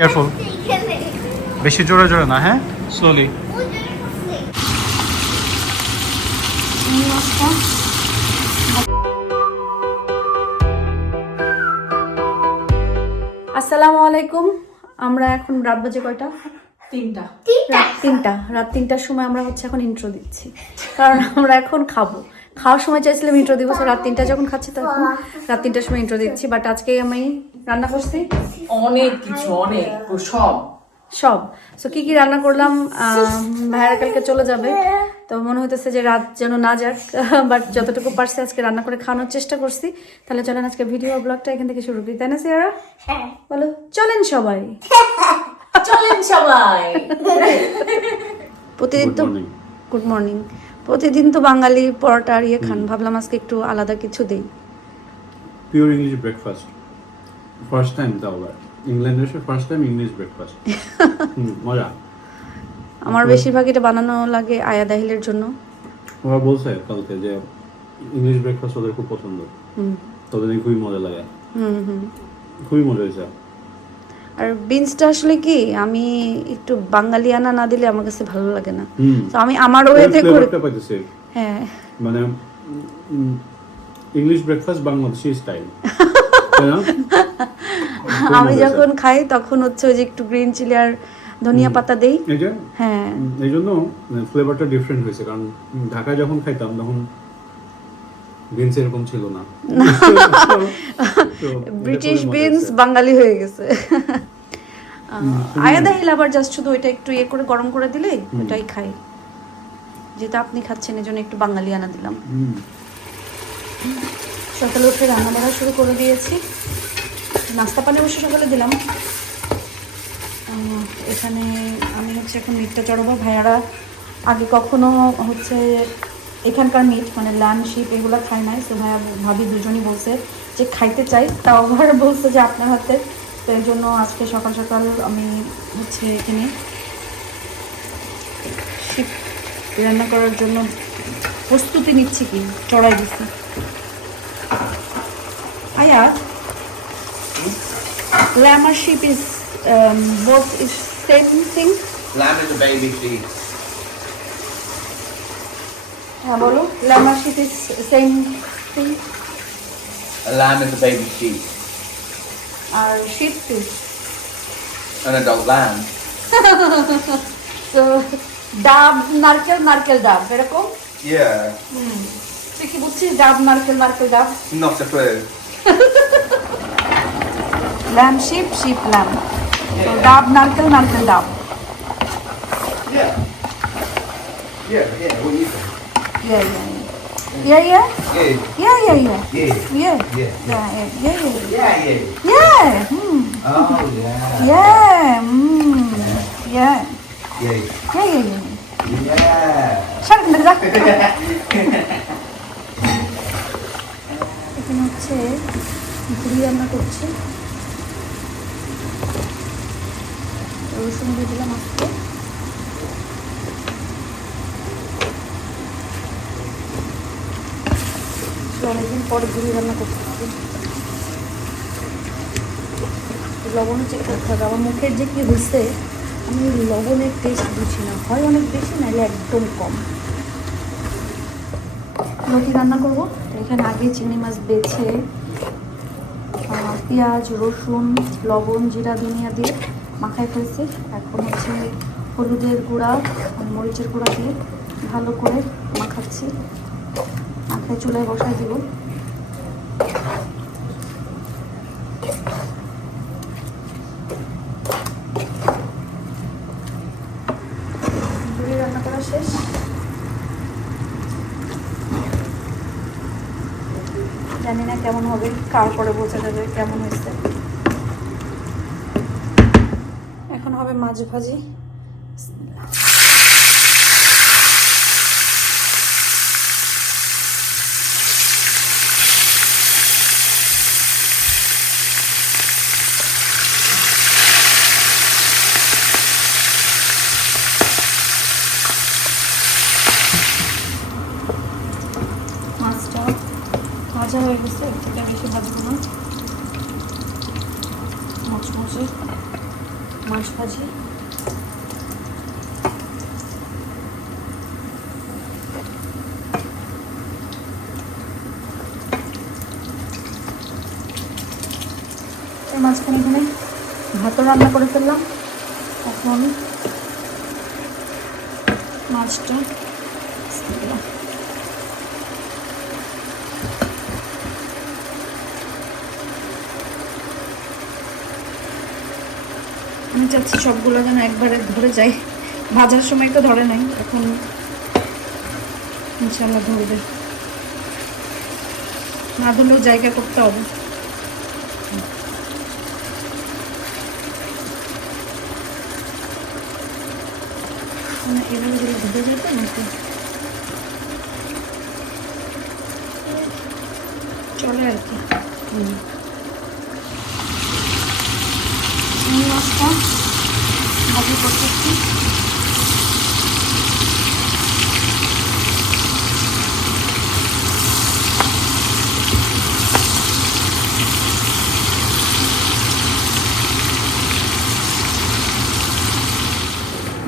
Careful, বেশি জোরে জোরে না, হ্যাঁ, স্লোলি। আসসালামু আলাইকুম। আমরা এখন রাত বাজে কয়টা? রাত তিনটার সময় আমরা হচ্ছে এখন ইন্ট্রো দিচ্ছি, কারণ আমরা এখন খাওয়ার সময় চাইছিলাম ইন্ট্রো দিব, রাত তিনটা যখন খাচ্ছি তখন রাত তিনটার সময় ইন্ট্রো দিচ্ছি। বাট আজকে আমি রান্না করছি অনেক কিছু, অনেক সব সো কি কি রান্না করলাম, ভাইয়ারা কালকে চলে যাবে, তো মনে হইতেছে যে রাত যেন না যাক, বাট যতটুকু পারছি আজকে রান্না করে খাওয়ানোর চেষ্টা করছি। তাহলে চলেন আজকে ভিডিও ব্লগটা এখান থেকে শুরু করি, তাই না সিয়ারা? বলো চলেন সবাই। প্রতিদিন তো গুড মর্নিং, প্রতিদিন তো বাঙালি পরোটা আর ইয়ে খান, ভাবলাম আজকে একটু আলাদা কিছু দেই। Pure English breakfast, first time তাও ইংল্যান্ডে এসে ফার্স্ট টাইম ইংলিশ ব্রেকফাস্ট, মজা। আমার বেশিরভাগ এটা বানানো লাগে আয়া দাহিলের জন্য। ওরা বলছে কালকে যে ইংলিশ ব্রেকফাস্ট ওদের খুব পছন্দ, তোদের খুবই মজা লাগে, খুবই মজা হয়েছে। আর বিনসটা আসলে কি আমি একটু বাঙালিয়ানা না দিলে আমার কাছে ভালো লাগে না, তো আমি আমার ওয়েতে করে পাইতেছি। হ্যাঁ, মানে ইংলিশ ব্রেকফাস্ট বাংলাদেশি স্টাইল। আমি যখন খাই তখন হচ্ছে ওই যে একটু গ্রিন চিলি আর ধনিয়া পাতা দেই। হ্যাঁ, এই জন্য ফ্লেভারটা ডিফারেন্ট হয়েছে, কারণ ঢাকায় যখন খাইতাম তখন বিনস এরকম ছিল না। ব্রিটিশ বিনস বাঙালি হয়ে গেছে। আয়া দাহিল আবার জাস্ট শুধু ওইটা একটু ইয়ে করে গরম করে দিলেই ওটাই খাই, যেটা আপনি খাচ্ছেন এই জন্য একটু বাঙালিয়ানা দিলাম। সকালে উঠে রান্না বাড়া শুরু করে দিয়েছি, নাস্তা পানি অবশ্য সকালে দিলাম। এখানে আমি হচ্ছে এখন মিটটা চড়াবো। ভাইয়ারা আগে কখনো হচ্ছে এখানকার মিট মানে ল্যাম্ব শিপ এগুলো খায় নাই, তো ভাইয়া ভাবি দুজনই বলছে যে খাইতে চাই, তাও আবার বলছে যে আপনার হাতে, তো এই জন্য আজকে সকাল সকাল আমি হচ্ছে এখানে শিপ রান্না করার জন্য প্রস্তুতি নিচ্ছি, কি চড়াই দিচ্ছি। আয়া, lamb or sheep is both is same thing? Lamb is a baby sheep. হ্যাঁ বলো, lamb or sheep is same thing? A lamb is a baby sheep. R sheep is An adult lamb. so ডাব নারকেল ডাব এরকম। Yeah. তুই কি বুঝছিস ডাব নারকেল ডাব? Not a clue. lamb sheep lamb, so ডাব নারকেল ডাব। Yeah. Yeah. What do you think? Yeah. Yeah. Yeah. Yeah. Oh yeah. Yeah. এখানে হচ্ছে ঘুরি রান্না করছি, রসুন দিয়ে দিলাম আজকে। অনেকদিন পরে ঘুরি রান্না করতেছি। লবণও চেক করতে হবে, আমার মুখের যে কি হয়েছে আমি লবণের টেস্ট বুঝি না, হয় অনেক বেশি নাহলে একদম কম। রুটি রান্না করবো, এখানে আগে চিংড়ি মাছ বেছে পেঁয়াজ রসুন লবণ জিরা ধনিয়া দিয়ে মাখায় ফেলছি। এখন হচ্ছে হলুদের গুঁড়া আর মরিচের গুঁড়া দিয়ে ভালো করে মাখাচ্ছি, মাখায় চুলায় বসায় দিব। রান্না করা শেষ, জানি না কেমন হবে, খাওয়ার পরে বোঝা যাবে কেমন হয়েছে। এখন হবে মাছ ভাজি। মাছটা ভাজা হয়ে গেছে, এটা বেশি ভাজবো না, মচমচে মাছ ভাজি। মাঝখানে এখানে ভাতও রান্না করে ফেললাম। এখন মাছটা আমি চাচ্ছি সবগুলো যেন একবারে ধরে যায়। ভাজার সময় তো ধরে নাই, এখন ইনশাল্লাহ ধরবে। না ধরলেও জায়গা করতে হবে। এভাবে ধরে ধরে যেত নাকি চলে আর কি। মাছটা ভাজি করতেছি।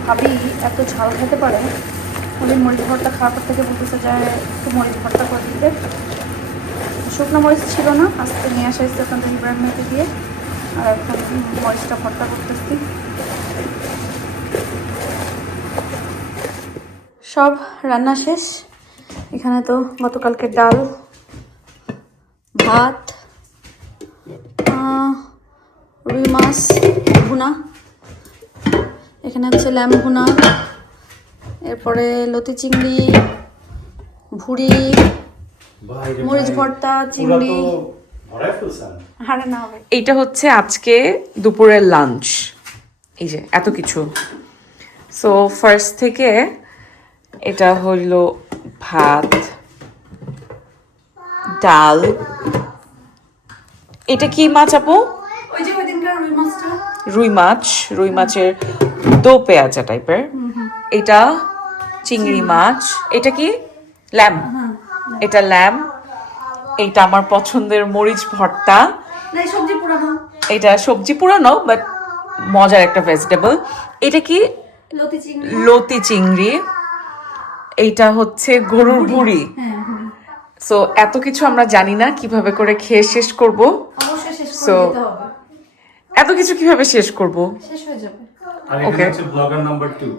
ভাবি এত ঝাল খেতে পারে, ওদের মরিচ ভর্তা খাওয়ার পর থেকে বলতেছে যে একটু মরিচ ভর্তা করে দিতে। শুকনো মরিচ ছিল না, আজকে নিয়ে আসা হয়েছে ওখান থেকে ইব্রাহিম মেয়েকে দিয়ে, আর এখন মরিচটা ভর্তা করতেছি। সব রান্না শেষ। এখানে তো গতকালকে ডাল, ভাত, রুই মাছ ভুনা, এখানে হচ্ছে ল্যাম ভুনা, এরপরে লতি চিংড়ি, ভুড়ি, মরিচ ভর্তা, চিংড়ি। আরে না ভাই, এইটা হচ্ছে আজকে দুপুরের লাঞ্চ। এই যে এত কিছু। সো ফার্স্ট থেকে এটা হইল ভাত, ডাল। এটা কি মাছ আপু? ওই যে ওই দিনকার রুই মাছটা, রুই মাছের দো পেঁয়াজা টাইপের। এটা চিংড়ি মাছ। এটা কি ল্যাম? এটা ল্যাম। এটা আমার পছন্দের মরিচ ভর্তা। না সবজি পুরানো, এটা সবজি পুরানো বাট মজার একটা ভেজিটেবল। এটা কি? লতি চিংড়ি। লতি চিংড়ি। এইটা হচ্ছে গরুর ভুড়ি। সো এত কিছু আমরা জানি না কিভাবে করে খেয়ে শেষ করব। অবশ্যই শেষ So, করে দিতে হবে। এত কিছু কিভাবে শেষ করব? শেষ হয়ে যাবে। আর এখানে Okay. হচ্ছে ব্লগার নাম্বার 2।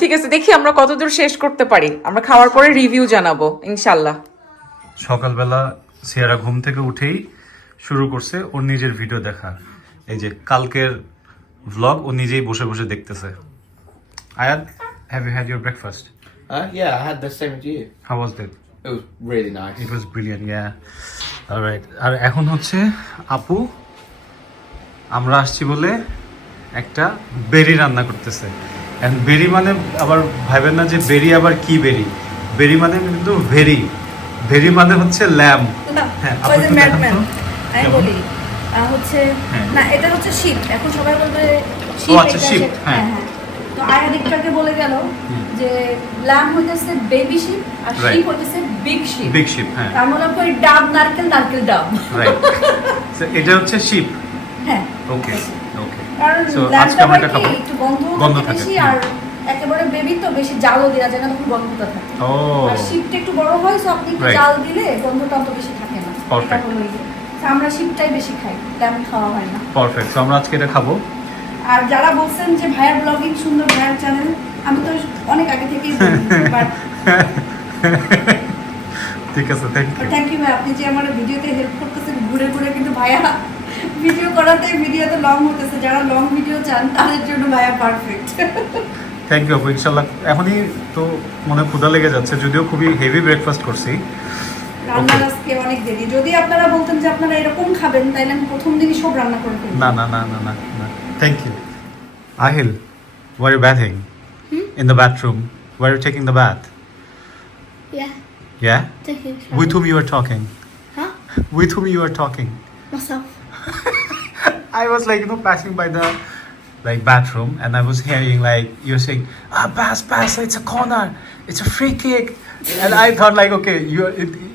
ঠিক আছে, দেখি আমরা কতদূর শেষ করতে পারি। আমরা খাওয়ার পরে রিভিউ জানাবো ইনশাআল্লাহ। সকালবেলা সিয়ারা ঘুম থেকে উঠেই শুরু করছে ওর নিজের ভিডিও দেখা। এই যে কালকের ভ্লগ ও নিজেই বসে বসে দেখতেছে। Ayat, have you had your breakfast? Yeah, I had the same as you. হাউ ওয়াজ দ্যাট? It was really nice. It was brilliant, yeah. Alright, আর এখন হচ্ছে আপু আমরা আসছি বলে একটা বেরি রান্না করতেছে। এন্ড বেরি মানে আবার ভাবেন না যে বেরি আবার কি বেরি। বেরি মানে কিন্তু ভেরি মানে হচ্ছে ল্যাম। হ্যাঁ, ওই যে আপনি ম্যাডম্যান, দেখান তো। আমি কেমন? বলি হচ্ছে হ্যাঁ। না, এটা হচ্ছে শিপ। এখন সবাই বলবে ও আচ্ছা, এটা sheep, সেটা। হ্যাঁ। তো আয়া দিকটাকে বলে গেল যে ল্যাম হইতেছে বেবি শিপ আর Right. শিপ হইতেছে বিগ শিপ। বিগ শিপ, হ্যাঁ, তার মানে ওই ডাব নারকেল ডাব। রাইট। সো এটা হচ্ছে শিপ। হ্যাঁ, ওকে ওকে। কারণ সো আজকে ল্যামটা আমরা হয় এটা কি খাবো। একটু গন্ধ গন্ধ থাকে থাকে, বেশি, হুম। আর একেবারে বেবি তো বেশি জালও দেওয়া যায় না, তখন গন্ধটা থাকে। ও আর শিপটা একটু বড় হয়, সো আপনি একটু Right. জাল দিলে গন্ধটা অত বেশি থাকে না। Perfect. এটা হলো এই যে। তো আমরা শিপটাই বেশি খাই, ল্যাম খাওয়া হয় না। পারফেক্ট। সো আমরা আজকে এটা খাবো। আর যারা বলছেন যে ভাইয়ার ব্লগিং সুন্দর, ভাইয়ার চ্যানেল, আমি তো অনেক আগে থেকেই বলি, বাট ঠিক আছে, থ্যাংক ইউ। থ্যাংক ইউ ভাই, আপনি যে আমার ভিডিওতে হেল্প করতেছেন ঘুরে ঘুরে, কিন্তু ভাইয়া ভিডিও করাতে ভিডিওতে লং হতেছে। যারা লং ভিডিও চান তাদের জন্য ভাইয়া পারফেক্ট। থ্যাংক ইউ আপু, ইনশাল্লাহ। এখনই তো মনে ক্ষুধা লেগে যাচ্ছে, যদিও খুবই হেভি ব্রেকফাস্ট করছি। রান্নার আজকে অনেক দেরি। যদি আপনারা বলতেন যে আপনারা এরকম খাবেন, তাইলে আমি প্রথম দিনই সব রান্না করে ফেলতাম। না না না না না না, thank you. Ahil, were you bathing? In the bathroom? Were you taking the bath? Yeah, Yeah? taking a shower. With whom you were talking? Huh? With whom you were talking? Myself. I was like, passing by the bathroom, and I was hearing like you're saying, pass, it's a corner, it's a free kick. And I thought like, okay,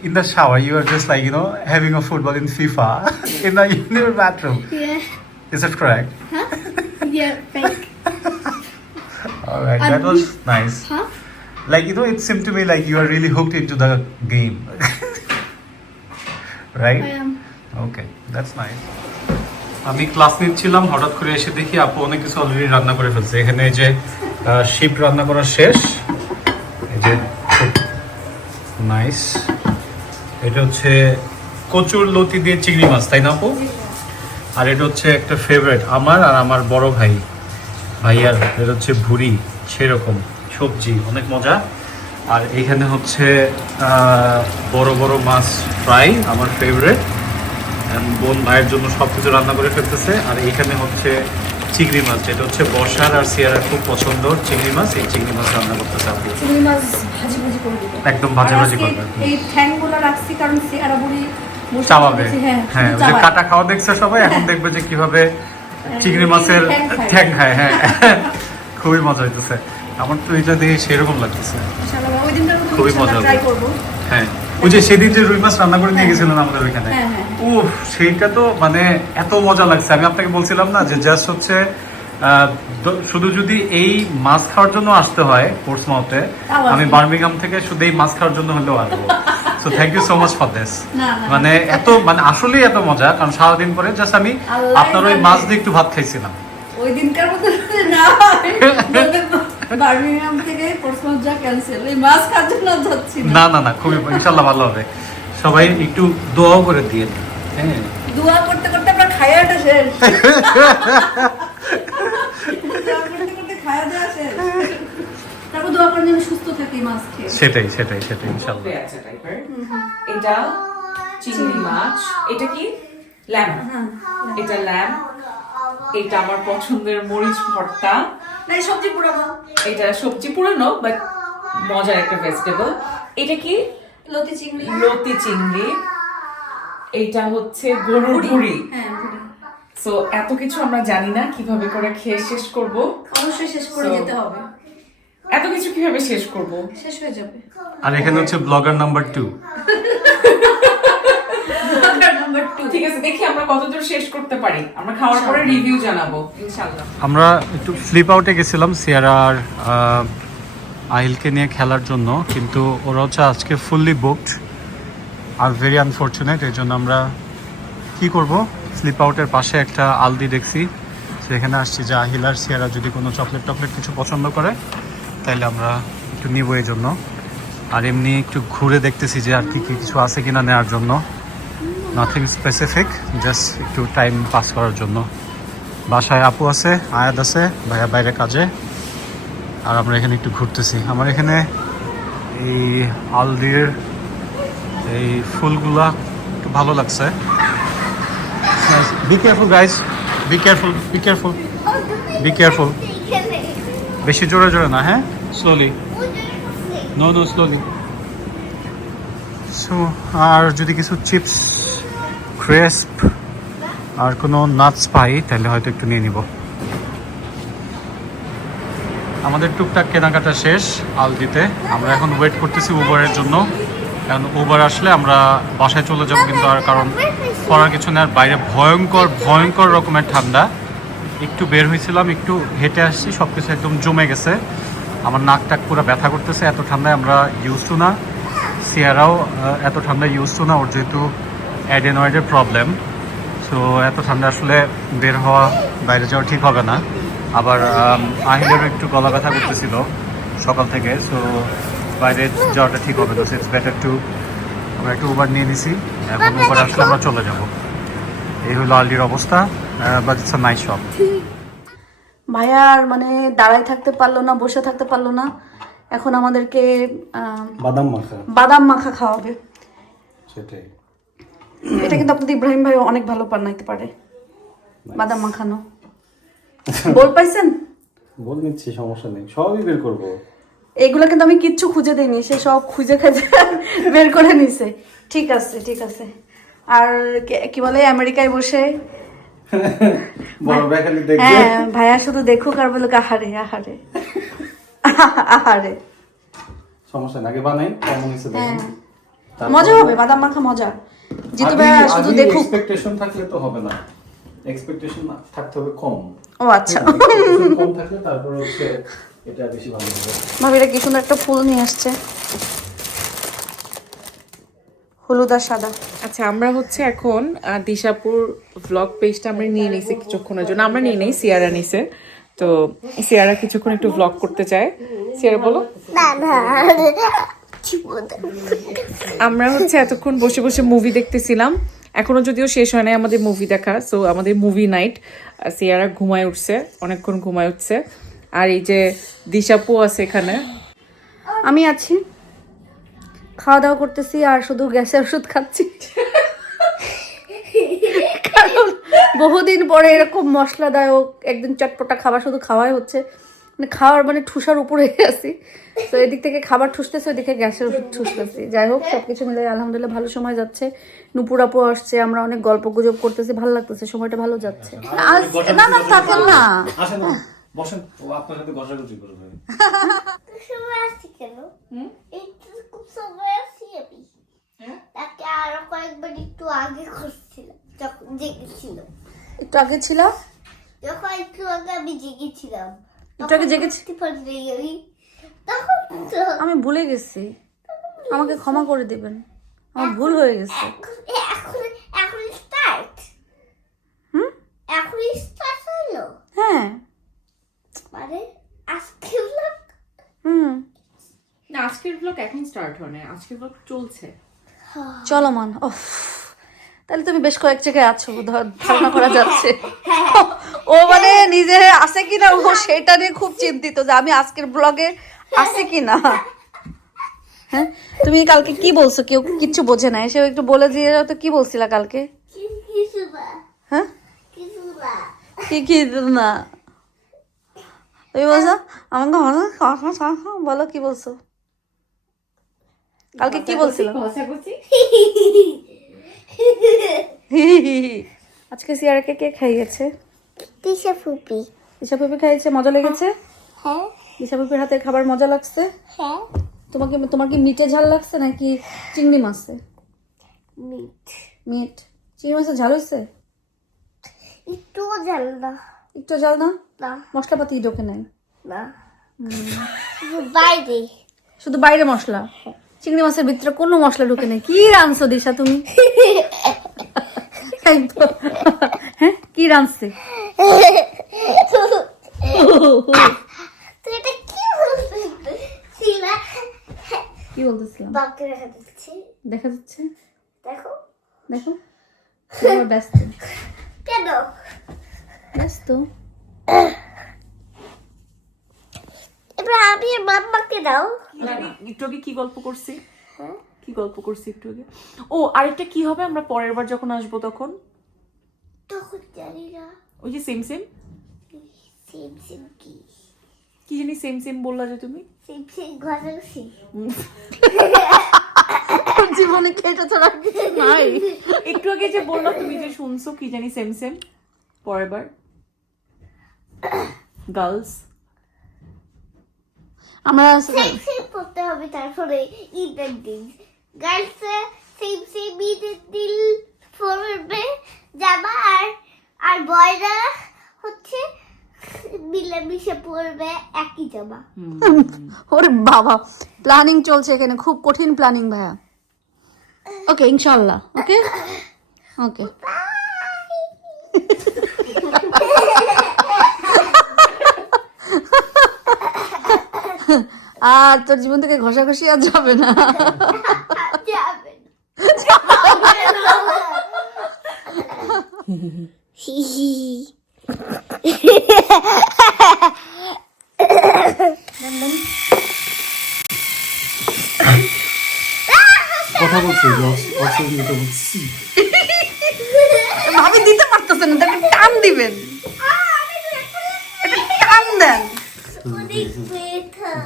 in the shower, you are just like, having a football in FIFA in your bathroom. Yeah. Is that correct? Yeah, fake. Alright, that was nice. Huh? Like, it seemed to me like you are really hooked into the game. Right? I am. Okay that's nice. আমি class নিচ্ছিলাম, হঠাৎ করে এসে দেখি আপু অনেক কিছু already রান্না করে ফেলছে। এখানে এই যে শিপ রান্না করা শেষ, এই যে নাইস। এটা হচ্ছে কচুর লতি দিয়ে চিংড়ি মাছ, তাই না আপু? আর এটা হচ্ছে একটা ফেভারিট আমার আর আমার বড় ভাইয়ার, এটা হচ্ছে ভুড়ি, সেরকম সবজি, অনেক মজা। আর এইখানে হচ্ছে বড় বড় মাছ ফ্রাই, আমার ফেভারিট। বোন ভাইয়ের জন্য সব কিছু রান্না করে ফেলতেছে। আর এইখানে হচ্ছে চিংড়ি মাছ, যেটা হচ্ছে বর্ষার আর সিয়ারার খুব পছন্দ চিংড়ি মাছ। এই চিংড়ি মাছ রান্না করতেছে আপু, চিংড়ি মাছ ভাজি ভাজি করে দিবে, একদম ভাজা ভাজি আর আজকে করবে। এই ঠ্যাংগুলো রাখছি কারণ সিয়ারা বুড়ি বসে চাবাবে, বসে, হ্যাঁ, শুধু ওই যে চাবায়। কাটা খাওয়া দেখছে সবাই, এখন দেখবে যে কিভাবে চিংড়ি মাছের ঠ্যাং খায়। হ্যাঁ, খুবই মজা হইতেছে। আমার তো এটা দেখে সেরকম লাগতেছে, ইনশাআল্লাহ ওই দিনটার মতো খুবই মজা ট্রাই হবে। করব। হ্যাঁ, ওই যে সেদিন যে রুই মাছ রান্না করে নিয়ে গেছিলেন আমাদের ওইখানে, হ্যাঁ, হ্যাঁ। উফ, সেইটা তো মানে এত মজা লাগছে। আমি আপনাকে বলছিলাম না যে জাস্ট হচ্ছে শুধু যদি এই মাছ খাওয়ার জন্য আসতে হয় পোর্টসমাউথে, আমি বার্মিংহাম থেকে শুধু এই মাছ খাওয়ার জন্য হলেও আসবো। So thank you so much for this. না। মানে আসলেই এত মজা, কারণ সারাদিন পরে জাস্ট আমি আল্লাহই আপনার ওই জানে। মাছ দিয়ে একটু ভাত খাইছিলাম। ওই দিনকার মতো না, বার্মিংহাম থেকে পোর্টসমাউথ যা ক্যান্সেল, এই মাছ খাওয়ার জন্য যাচ্ছি না। না, খুবই ইনশাল্লাহ ভালো হবে। সবাই একটু দোয়াও করে দিয়ে, হ্যাঁ, দোয়া করতে করতে আমরা খায়াটা শেষ। দোয়া করতে করতে খায়া দেওয়া শেষ। তারপর দোয়া করেন যেন সুস্থ থাকি মাছ খেয়ে। সেটাই ইনশাল্লাহ। হয়ে আছে টাইপের। এটা চিংড়ি মাছ, এটা কি ল্যাম, এটা ল্যাম, এটা আমার পছন্দের মরিচ ভর্তা, না এই সবজি পুরাবো। এটা সবজি পুরানো বাট মজার একটা ভেজিটেবল। এটা কি লতি চিংড়ি। লতি চিংড়ি, এইটা হচ্ছে গরুর ভুড়ি। হ্যাঁ, ভুড়ি। সো এত কিছু আমরা জানি না কিভাবে করে খেয়ে শেষ করব। অবশ্যই শেষ করে যেতে হবে। এত কিছু কিভাবে শেষ করব? শেষ হয়ে যাবে। আর এখানে হচ্ছে ব্লগার নাম্বার 2। নাম্বার 2। ঠিক আছে, দেখি আমরা কতদূর শেষ করতে পারি। আমরা খাওয়ার পরে রিভিউ জানাবো ইনশাআল্লাহ। আমরা একটু স্লিপ আউটে গেছিলাম সিয়ারা আর আহিলকে নিয়ে খেলার জন্য, কিন্তু ওরা হচ্ছে আজকে fully booked are very unfortunate. এই জন্য আমরা কি করব, স্লিপ আউটের পাশে একটা আলদি দেখছি, সেখানে আসছি যে আহিল আর সিয়ারা যদি কোনো চকলেট কিছু পছন্দ করে তাহলে আমরা একটু নিব এই জন্য। আর এমনি একটু ঘুরে দেখতেছি যে আর কি কিছু আছে কিনা নেওয়ার জন্য। নাথিং স্পেসিফিক, জাস্ট একটু টাইম পাস করার জন্য। বাসায় আপু আছে, আয়াত আছে, ভাইয়া বাইরে কাজে, আর আমরা এখানে একটু ঘুরতেছি। আমার এখানে এই আলদির এই ফুলগুলা একটু ভালো লাগছে। Be careful guys, be careful. বেশি জোরে না, হ্যাঁ, স্লোলি, নো স্লোলি। সো আর যদি কিছু চিপস, ক্রিস্প আর কোনো নাটস পাই তাহলে হয়তো একটু নিয়ে নিব। আমাদের টুকটাক কেনাকাটা শেষ আলদিতে। আমরা এখন ওয়েট করতেছি উবারের জন্য, কারণ উবার আসলে আমরা বাসায় চলে যাব। কিন্তু আর কারণ করার কিছু নেই, আর বাইরে ভয়ঙ্কর রকমের ঠান্ডা। একটু বের হয়েছিলাম, একটু হেঁটে আসছি, সব কিছু একদম জমে গেছে। আমার নাক টাক পুরো ব্যথা করতেছে, এত ঠান্ডায় আমরা ইউজ টু না। সিয়ারাও এত ঠান্ডা ইউজ টু না, ওর যেহেতু অ্যাডেনয়েডের প্রবলেম। সো এত ঠান্ডা আসলে বের হওয়া, বাইরে যাওয়া ঠিক হবে না। আবার আহিলেরও একটু গলা ব্যথা করতেছিল সকাল থেকে, সো বাইরে যাওয়াটা ঠিক হবে না। ইটস বেটার টু আমরা একটু উবার নিয়ে নিছি, এখন উবার আসলে আমরা চলে যাব। এই হলো আলদির অবস্থা, but it's a nice shop. ভাইয়া আর মানে দাঁড়াই থাকতে পারলো না, বসে থাকতে পারলো না। এখন আমাদেরকে বাদাম মাখা খাওয়াবে। সেটাই। এটা কিন্তু আপনাদের ইব্রাহিম ভাই অনেক ভালো বানাইতে পারে, বাদাম মাখানো। বল পাইছেন? বল নিচ্ছি, সমস্যা নেই, সবই বের করবো। এইগুলো কিন্তু আমি কিচ্ছু খুঁজে দিইনি, সে সব খুঁজে বের করে নিছে। ঠিক আছে। আর কি বলে, আমেরিকায় বসে হ্যাঁ ভাইয়া শুধু দেখুক আর বলুক আহারে সমস্যা না, আগে বানাই কেমন হয়েছে দেখেন। মজা হবে, বাদাম মাখা মজা। জিতু ভাই শুধু দেখুক। এক্সপেকটেশন থাকলে তো হবে না, এক্সপেকটেশন থাকতে হবে কম। ও আচ্ছা, কম থাকলে তারপর হচ্ছে এটা বেশি ভালো হবে। ভাবিরা কি সুন্দর একটা ফুল নিয়ে আসছে, হলুদ আর সাদা। আচ্ছা, আমরা হচ্ছে এখন দিশাপুর ভ্লগ পেজটা আমরা নিয়ে নিয়েছি কিছুক্ষণের জন্য। আমরা নিয়ে নেই, সিয়ারা নিছে। তো সিয়ারা কিছুক্ষণ একটু ভ্লগ করতে চায়। সিয়ারা বলো। আমরা হচ্ছে এতক্ষণ বসে বসে মুভি দেখতেছিলাম, এখনো যদিও শেষ হয় নাই আমাদের মুভি দেখা। সো আমাদের মুভি নাইট, সিয়ারা ঘুমায় উঠছে, অনেকক্ষণ ঘুমায় উঠছে। আর এই যে দিশাপু আছে এখানে, আমি আছি, খাওয়া দাওয়া করতেছি আর শুধু গ্যাসের ওষুধ খাচ্ছি, কারণ বহুদিন পরে এরকম মশলাদায়ক একদিন চটপটা খাবার শুধু খাওয়াই হচ্ছে, মানে খাওয়ার মানে ঠুসার উপরে আছি। তো এদিক থেকে খাবার ঠুসতেছে, ওইদিকে গ্যাসের ওষুধ ঠুসতেছি। যাই হোক, সবকিছু মিলে আলহামদুলিল্লাহ ভালো সময় যাচ্ছে। নুপুর আপু আসছে, আমরা অনেক গল্প গুজব করতেছি, ভালো লাগতেছে, সময়টা ভালো যাচ্ছে। না না থাকেন না, আসেন না, বসেন, ও আপনার সাথে ঘষাঘষি করবে। সময় আসছি কেন? এই তো খুব সময় আসছি আমি। তাকে আরো কয়েকবার একটু আগে করছিলাম যখন জেগেছিল। একটু আগে ছিল, যখন একটু আগে আমি জেগেছিলাম, একটু আগে জেগেছি, তখন তো আমি ভুলে গেছি, আমাকে ক্ষমা করে দিবেন, আমার ভুল হয়ে গেছে। এখন স্টার্ট। এখন স্টার্ট হলো হ্যাঁ, মানে আজকে vlog? না আজকের ব্লগ এখন স্টার্ট হয় না, আজকের ব্লগ চলছে। চলমান। তাহলে তুমি বেশ কয়েক জায়গায় আছো, ধারণা করা যাচ্ছে। ও মানে নিজে আছে কিনা ও সেটা নিয়ে খুব চিন্তিত যে আমি আজকের ব্লগে আছে কিনা। হ্যাঁ, তুমি কালকে কি বলছো? কেউ কিচ্ছু বোঝে না, এসে একটু বলে দিয়ে যাও তো, কি বলছিলা কালকে? কিছু না, হ্যাঁ, কিছু না। কি না তুমি বলছো আমাকে বলো, কি বলছো কালকে? কি বলছিলাম? আজকে সিয়ারাকে কে খাইয়েছে? দিশা ফুপি। দিশা ফুপি খাইয়েছে, মজা লেগেছে? হ্যাঁ দিশা ফুপির হাতের খাবার মজা লাগছে? হ্যাঁ। তোমার কি মিটে ঝাল লাগছে নাকি চিংড়ি মাছে? মিট। চিংড়ি মাছের ঝাল হয়েছে? একটু জাল না। একটু ঝাল না? না মশলাপাতি ঢোকে নাই? না, বাইরে। শুধু বাইরে মশলা, চিংড়ি মাছের ভিতরে কোনো মশলা ঢুকে নেই। কি রাঁধছো দিশা তুমি? হ্যাঁ, কি রাঁধছে? তুই এটা কি বলছিস? কি বলতেছিলাম? বাপকে দেখা যাচ্ছে, দেখা যাচ্ছে, দেখো দেখো। আবার ব্যস্ত, কেন? ব্যস্ত। এবার আমি মাম্মাকে দাও। একটু আগে কি গল্প করছি? কি গল্প করছি একটু আগে? ও আরেকটা কি হবে আমরা পরের বার যখন আসবো তখন? তখন জানি না। ওই যে সেম সেম সেম সেম কি? কি জানি সেম সেম বললা যে তুমি? সেম সেম ঘষাঘষি। জীবনে খেটা ছাড়া কিছু নাই। একটু আগে যে বললা তুমি যে শুনছো কি জানি সেম সেম, পরের বার গার্লস আমরা সেম সেম করতে হবে, তারপরে ঈদের দিন গার্লসে সেম সেম ঈদের দিন পরবে জামা, আর বয়রা হচ্ছে মিলেমিশে পরবে একই জামা। ওরে বাবা, প্ল্যানিং চলছে এখানে, খুব কঠিন প্ল্যানিং ভাইয়া। ওকে, ইনশাআল্লাহ। ওকে ওকে। আর তোর জীবন থেকে ঘষাঘষি আর যাবে না। যাবে কথা বলছি, অসুবিধা বলছি। ভাবি দিতে পারতেছেন না, তাকে টান দিবেন, একটা টান দেন। অনেক বেকার।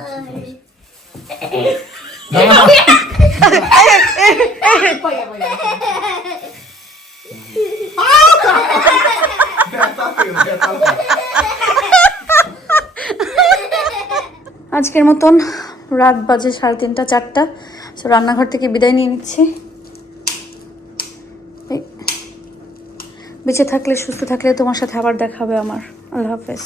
আজকের মতন রাত বাজে 3:30 4টা। রান্নাঘর থেকে বিদায় নিয়ে নিচ্ছি। বেঁচে থাকলে সুস্থ থাকলে তোমার সাথে আবার দেখা হবে আমার। আল্লাহ হাফেজ।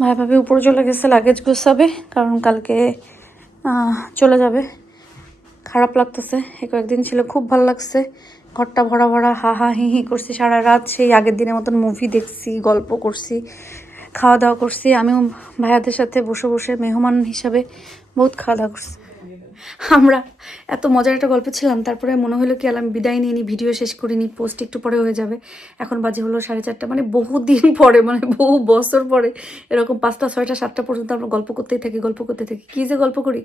ভাই ভাবি উপরে চলে গেছে লাগেজ গুছাবে, কারণ কালকে চলে যাবে। খারাপ লাগতেছে, এই কয়েকদিন ছিল খুব ভালো লাগছে, ঘরটা ভরা ভরা, হা হা হি হি করছি সারা রাত, সেই আগের দিনের মতন মুভি দেখছি, গল্প করছি, খাওয়া দাওয়া করছি। আমিও ভাইয়াদের সাথে বসে বসে মেহমান হিসাবে বহুত খাওয়া দাওয়া করছি। আমরা এত মজার একটা গল্প ছিলাম, তারপরে মনে হলো কি আমি বিদায় নিয়ে নিই, ভিডিও শেষ করিনি, পোস্ট একটু পরে হয়ে যাবে। এখন বাজে হলো 4:30, মানে বহুদিন পরে, মানে বহু বছর পরে এরকম 5টা 6টা 7টা পর্যন্ত আমরা গল্প করতেই থাকি, গল্প করতে থাকি। কী যে গল্প করি,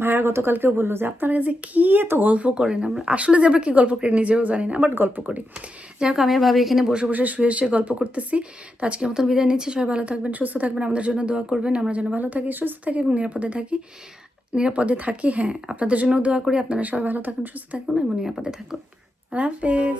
ভাইয়া গতকালকেও বললো যে আপনারা যে কী এত গল্প করেন। আমরা আসলে যে আমরা কী গল্প করি নিজেও জানি না, বাট গল্প করি। যাই হোক, আমি আর ভাবি এখানে বসে বসে শুয়ে শুয়ে গল্প করতেছি। তো আজকের মতন বিদায় নিচ্ছি। সবাই ভালো থাকবেন, সুস্থ থাকবেন, আমাদের জন্য দোয়া করবেন, আমরা যেন ভালো থাকি, সুস্থ থাকি এবং নিরাপদে থাকি। হ্যাঁ, আপনাদের জন্য দোয়া করি। আপনারা সবাই ভালো থাকুন, সুস্থ থাকুন এবং নিরাপদে থাকুন। আল্লাহ হাফেজ।